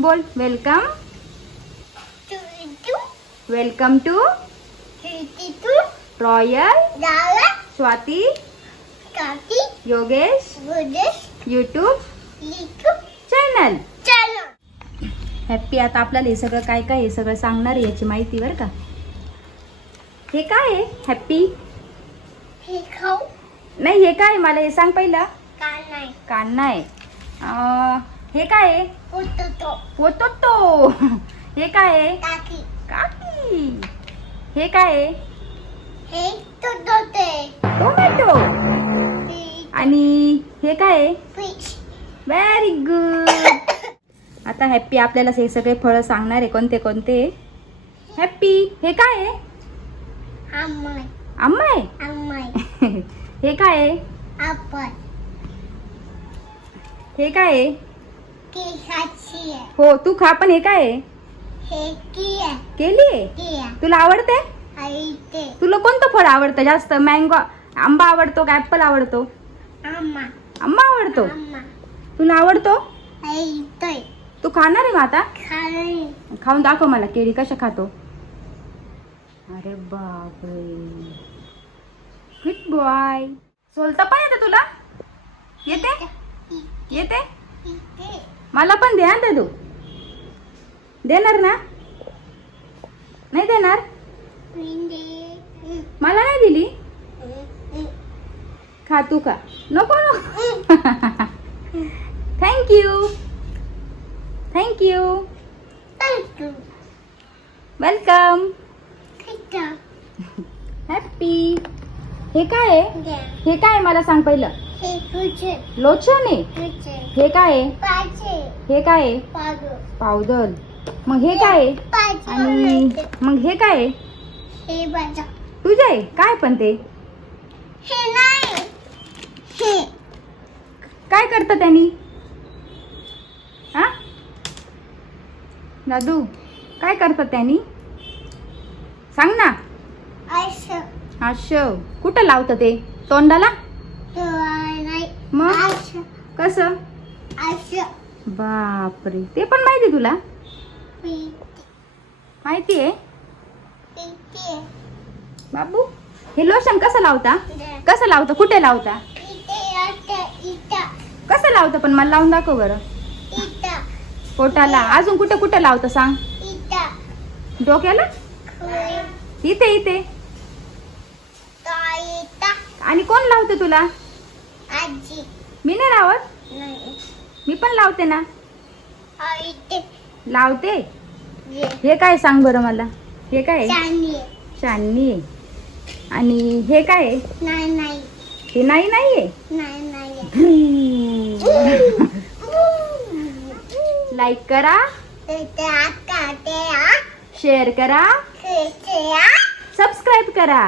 बोल welcome welcome to to royal Swati Yogesh YouTube channel happy आता आपल्याला हे सगळं काय काय हे सगळं सांगणार आहे याची माहिती बरं का? हे काय आहे? हॅप्पी हे खाऊ? नाही हे काय? मला हे सांग पहिलं. का नाही. कान नाही. हे काय? आहे हे काय? आहे काकी काकी हे काय? आहे हे टोमॅटो आणि हे काय? आहे व्हेरी गुड आता हॅप्पी आपल्याला हे सगळे फळं सांगणार आहे कोणते कोणते. हॅप्पी हे काय? आहे आंबा हे काय? आहे हे काय? आहे आहे. हो तू खा पण हे काय आहे? हे की आहे. केली आहे? की आहे. तुला आवडते? आई ते. तुला कोणतं फळ आवडतं जास्त? मँगो आंबा आवडतो का ऍपल आवडतो? आम्हा आंबा आवडतो? आम्हा तुला आवडतो? आई ते. तू खाणार आहे मग आता? खाली खाऊन दाखव मला केळी कशा खातो. अरे बापरे. गुड बॉय सोलता पण येते तुला? येते? येते. इथे मला पण दे ना तू. देणार ना? नाही देणार? मला नाही दिली? खा तू खा. नको नको. Thank you thank you welcome. हॅप्पी हे काय आहे? हे काय मला सांग पहिलं. लोचन? आहे हे काय? आहे हे काय? आहे पावदल मग हे काय? आहे आणि मग हे काय? आहे तुझं आहे? काय पण ते? नाही. काय करतं त्यांनी? हा? दादू काय करतात त्यांनी? सांग ना. असं कुठं लावतं ते? तोंडाला? मग? कसं? बापरे. ते पण माहिती तुला? माहिती आहे? बाबू हे लोशन कसं लावता? कसं लावतं? कुठे लावता? कसं लावतं? पण मला लावून दाखव बरं. पोटाला. अजून कुठे कुठे लावतं सांग? डोक्याला? इथे इथे. आणि कोण लावतं तुला? आजी. मी नाही लावत? नाही. मी पण लावते ना. लावते? ये. हे काय सांग बरं मला? हे काय? आहे? आणि हे काय? आहे? नाही नाही. हे नाही नाहीये? नाही नाही लाईक करा. ते आता ते आ शेअर करा. ते आ सबस्क्राईब करा.